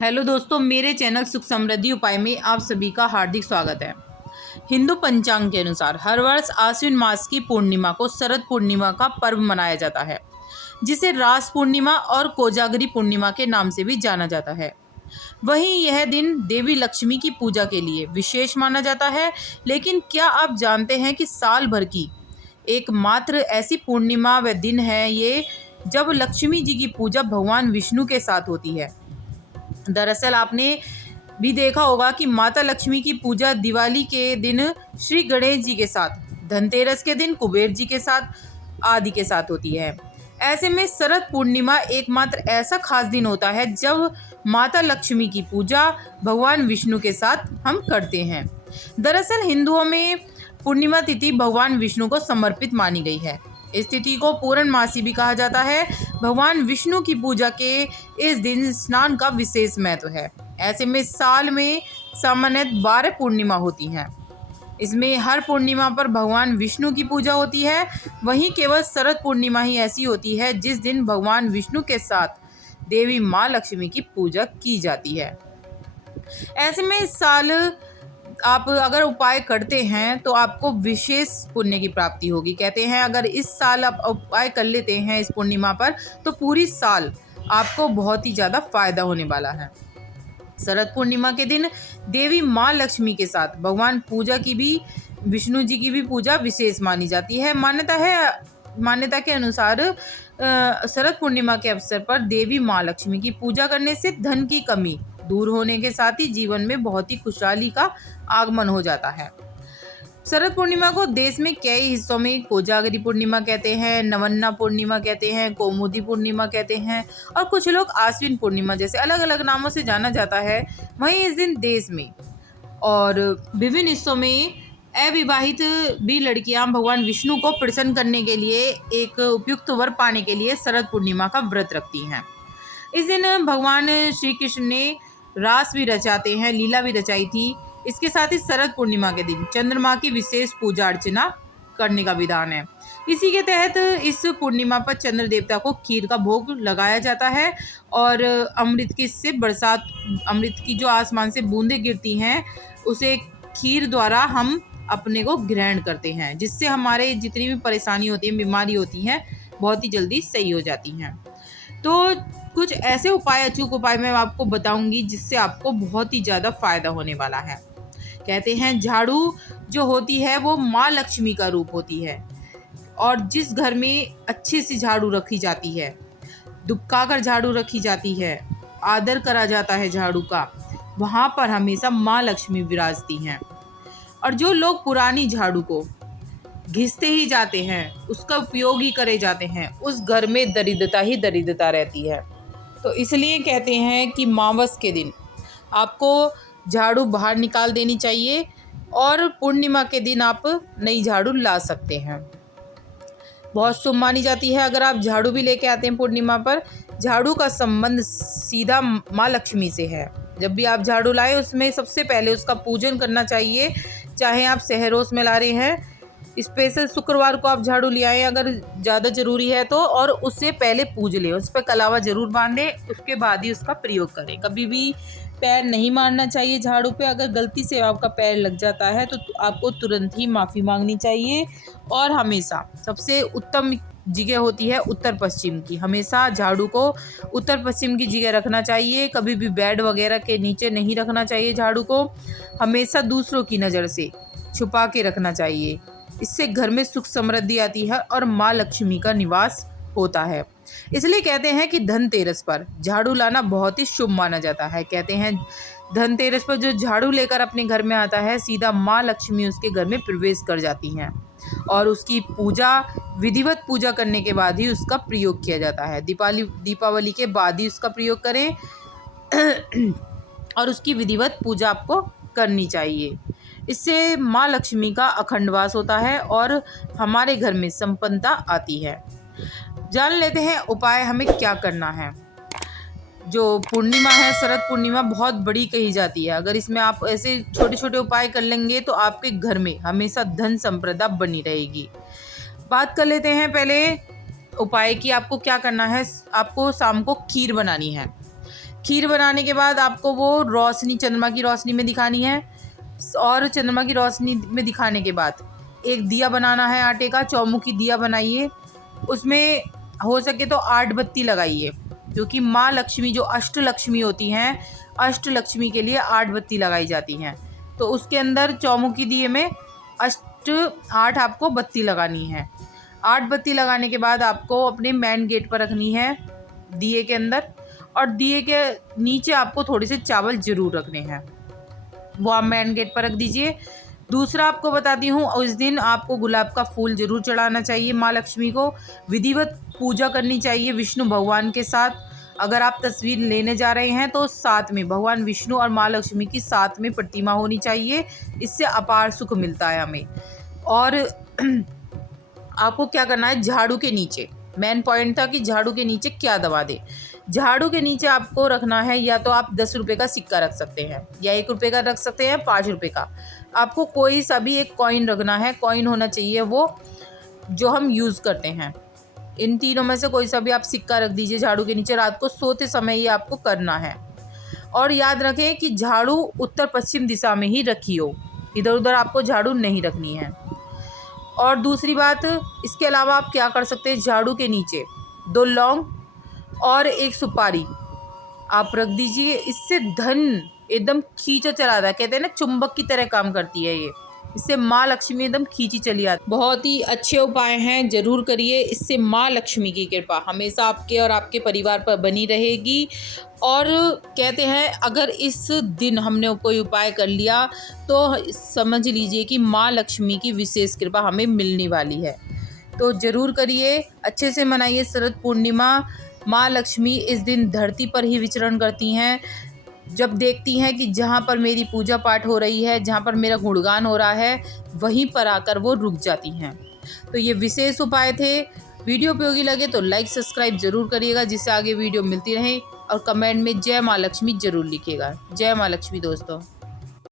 Hello दोस्तों, मेरे channel सुख समृद्धि उपाय में आप सभी का हार्दिक स्वागत है। हिंदू पंचांग के अनुसार हर वर्ष आश्विन मास की पूर्णिमा को शरद पूर्णिमा का पर्व मनाया जाता है, जिसे रास पूर्णिमा और कोजागरी पूर्णिमा के नाम से भी जाना जाता है। वहीं यह दिन देवी लक्ष्मी की पूजा के लिए विशेष माना जाता है। लेकिन क्या आप जानते हैं कि साल भर की एकमात्र ऐसी पूर्णिमा व दिन है ये जब लक्ष्मी जी की पूजा भगवान विष्णु के साथ होती है। दरअसल आपने भी देखा होगा कि माता लक्ष्मी की पूजा दिवाली के दिन श्री गणेश जी के साथ, धनतेरस के दिन कुबेर जी के साथ आदि के साथ होती है। ऐसे में शरद पूर्णिमा एकमात्र ऐसा खास दिन होता है जब माता लक्ष्मी की पूजा भगवान विष्णु के साथ हम करते हैं। दरअसल हिंदुओं में पूर्णिमा तिथि भगवान विष्णु को समर्पित मानी गई है। इस तिथि को पूर्णमासी भी कहा जाता है। भगवान विष्णु की पूजा के इस दिन स्नान का विशेष महत्व है। ऐसे में साल में सामान्यतः 12 पूर्णिमा होती हैं। इसमें हर पूर्णिमा पर भगवान विष्णु की पूजा होती है। वहीं केवल शरद पूर्णिमा ही ऐसी होती है जिस दिन भगवान विष्णु के साथ देवी माँ लक्ष्मी की पूजा की जाती है। ऐसे में इस साल आप अगर उपाय करते हैं तो आपको विशेष पुण्य की प्राप्ति होगी। कहते हैं अगर इस साल आप उपाय कर लेते हैं इस पूर्णिमा पर तो पूरी साल आपको बहुत ही ज़्यादा फायदा होने वाला है। शरद पूर्णिमा के दिन देवी माँ लक्ष्मी के साथ भगवान पूजा की भी विष्णु जी की भी पूजा विशेष मानी जाती है। मान्यता के अनुसार शरद पूर्णिमा के अवसर पर देवी माँ लक्ष्मी की पूजा करने से धन की कमी दूर होने के साथ ही जीवन में बहुत ही खुशहाली का आगमन हो जाता है। शरद पूर्णिमा को देश में कई हिस्सों में कोजागरी पूर्णिमा कहते हैं, नवन्ना पूर्णिमा कहते हैं, कौमुदी पूर्णिमा कहते हैं और कुछ लोग आश्विन पूर्णिमा जैसे अलग अलग नामों से जाना जाता है। वहीं इस दिन देश में और विभिन्न हिस्सों में अविवाहित भी लड़कियां भगवान विष्णु को प्रसन्न करने के लिए एक उपयुक्त वर पाने के लिए शरद पूर्णिमा का व्रत रखती हैं। इस दिन भगवान श्री कृष्ण ने रास भी रचाते हैं, लीला भी रचाई थी। इसके साथ ही शरद पूर्णिमा के दिन चंद्रमा की विशेष पूजा अर्चना करने का विधान है। इसी के तहत इस पूर्णिमा पर चंद्र देवता को खीर का भोग लगाया जाता है और अमृत की जो आसमान से बूंदें गिरती हैं उसे खीर द्वारा हम अपने को ग्रहण करते हैं, जिससे हमारे जितनी भी परेशानी होती है, बीमारी होती हैं, बहुत ही जल्दी सही हो जाती हैं। तो कुछ ऐसे अचूक उपाय मैं आपको बताऊंगी जिससे आपको बहुत ही ज़्यादा फायदा होने वाला है। कहते हैं झाड़ू जो होती है वो माँ लक्ष्मी का रूप होती है और जिस घर में अच्छी सी झाड़ू रखी जाती है, दुबका कर झाड़ू रखी जाती है, आदर करा जाता है झाड़ू का, वहाँ पर हमेशा माँ लक्ष्मी विराजती हैं। और जो लोग पुरानी झाड़ू को घिसते ही जाते हैं, उसका उपयोग ही करे जाते हैं, उस घर में दरिद्रता ही दरिद्रता रहती है। तो इसलिए कहते हैं कि मावस के दिन आपको झाड़ू बाहर निकाल देनी चाहिए और पूर्णिमा के दिन आप नई झाड़ू ला सकते हैं। बहुत शुभ मानी जाती है अगर आप झाड़ू भी लेके आते हैं पूर्णिमा पर। झाड़ू का संबंध सीधा माँ लक्ष्मी से है। जब भी आप झाड़ू लाएं उसमें सबसे पहले उसका पूजन करना चाहिए। चाहे आप सहरोस में ला रहे हैं, स्पेशल शुक्रवार को आप झाड़ू ले आएँ अगर ज़्यादा ज़रूरी है तो, और उससे पहले पूज लें, उस पर कलावा ज़रूर बांधें, उसके बाद ही उसका प्रयोग करें। कभी भी पैर नहीं मारना चाहिए झाड़ू पे। अगर गलती से आपका पैर लग जाता है तो आपको तुरंत ही माफ़ी मांगनी चाहिए। और हमेशा सबसे उत्तम जगह होती है उत्तर पश्चिम की, हमेशा झाड़ू को उत्तर पश्चिम की जगह रखना चाहिए। कभी भी बेड वगैरह के नीचे नहीं रखना चाहिए झाड़ू को, हमेशा दूसरों की नज़र से छुपा के रखना चाहिए। इससे घर में सुख समृद्धि आती है और माँ लक्ष्मी का निवास होता है। इसलिए कहते हैं कि धनतेरस पर झाड़ू लाना बहुत ही शुभ माना जाता है। कहते हैं धनतेरस पर जो झाड़ू लेकर अपने घर में आता है, सीधा माँ लक्ष्मी उसके घर में प्रवेश कर जाती हैं और उसकी विधिवत पूजा करने के बाद ही उसका प्रयोग किया जाता है। दीपावली के बाद ही उसका प्रयोग करें और उसकी विधिवत पूजा आपको करनी चाहिए। इससे माँ लक्ष्मी का अखंड वास होता है और हमारे घर में संपन्नता आती है। जान लेते हैं उपाय हमें क्या करना है। जो पूर्णिमा है, शरद पूर्णिमा, बहुत बड़ी कही जाती है। अगर इसमें आप ऐसे छोटे छोटे उपाय कर लेंगे तो आपके घर में हमेशा धन संपदा बनी रहेगी। बात कर लेते हैं पहले उपाय की। आपको क्या करना है, आपको शाम को खीर बनानी है। खीर बनाने के बाद आपको वो रोशनी चंद्रमा की रोशनी में दिखानी है, और चंद्रमा की रोशनी में दिखाने के बाद एक दिया बनाना है आटे का, चौमुखी दिया बनाइए। उसमें हो सके तो 8 बत्ती लगाइए, क्योंकि माँ लक्ष्मी जो अष्टलक्ष्मी होती हैं, अष्टलक्ष्मी के लिए 8 बत्ती लगाई जाती हैं। तो उसके अंदर चौमुखी दिए में 8 आपको बत्ती लगानी है। 8 बत्ती लगाने के बाद आपको अपने मेन गेट पर रखनी है दिए के अंदर, और दिए के नीचे आपको थोड़े से चावल ज़रूर रखने हैं, वो आप मेन गेट पर रख दीजिए। दूसरा आपको बताती हूँ, उस दिन आपको गुलाब का फूल ज़रूर चढ़ाना चाहिए माँ लक्ष्मी को। विधिवत पूजा करनी चाहिए विष्णु भगवान के साथ। अगर आप तस्वीर लेने जा रहे हैं तो साथ में भगवान विष्णु और माँ लक्ष्मी की साथ में प्रतिमा होनी चाहिए, इससे अपार सुख मिलता है हमें। और आपको क्या करना है, झाड़ू के नीचे, मेन पॉइंट था कि झाड़ू के नीचे क्या दबा दे। झाड़ू के नीचे आपको रखना है, या तो आप 10 रुपये का सिक्का रख सकते हैं, या 1 रुपये का रख सकते हैं, 5 रुपये का। आपको कोई सा भी एक कॉइन रखना है, कॉइन होना चाहिए वो जो हम यूज़ करते हैं। इन तीनों में से कोई सा भी आप सिक्का रख दीजिए झाड़ू के नीचे। रात को सोते समय ही आपको करना है। और याद रखें कि झाड़ू उत्तर पश्चिम दिशा में ही रखी हो, इधर उधर आपको झाड़ू नहीं रखनी है। और दूसरी बात, इसके अलावा आप क्या कर सकते हैं, झाड़ू के नीचे 2 लौंग और 1 सुपारी आप रख दीजिए। इससे धन एकदम खींचा चला आता है, कहते हैं ना चुंबक की तरह काम करती है ये, इससे माँ लक्ष्मी एकदम खींची चली आती है। बहुत ही अच्छे उपाय हैं, ज़रूर करिए, इससे माँ लक्ष्मी की कृपा हमेशा आपके और आपके परिवार पर बनी रहेगी। और कहते हैं अगर इस दिन हमने कोई उपाय कर लिया तो समझ लीजिए कि माँ लक्ष्मी की विशेष कृपा हमें मिलने वाली है। तो ज़रूर करिए, अच्छे से मनाइए शरद पूर्णिमा। माँ लक्ष्मी इस दिन धरती पर ही विचरण करती हैं। जब देखती हैं कि जहाँ पर मेरी पूजा पाठ हो रही है, जहाँ पर मेरा गुणगान हो रहा है, वहीं पर आकर वो रुक जाती हैं। तो ये विशेष उपाय थे। वीडियो उपयोगी लगे तो लाइक सब्सक्राइब ज़रूर करिएगा, जिससे आगे वीडियो मिलती रहे। और कमेंट में जय माँ लक्ष्मी ज़रूर लिखिएगा। जय माँ लक्ष्मी दोस्तों।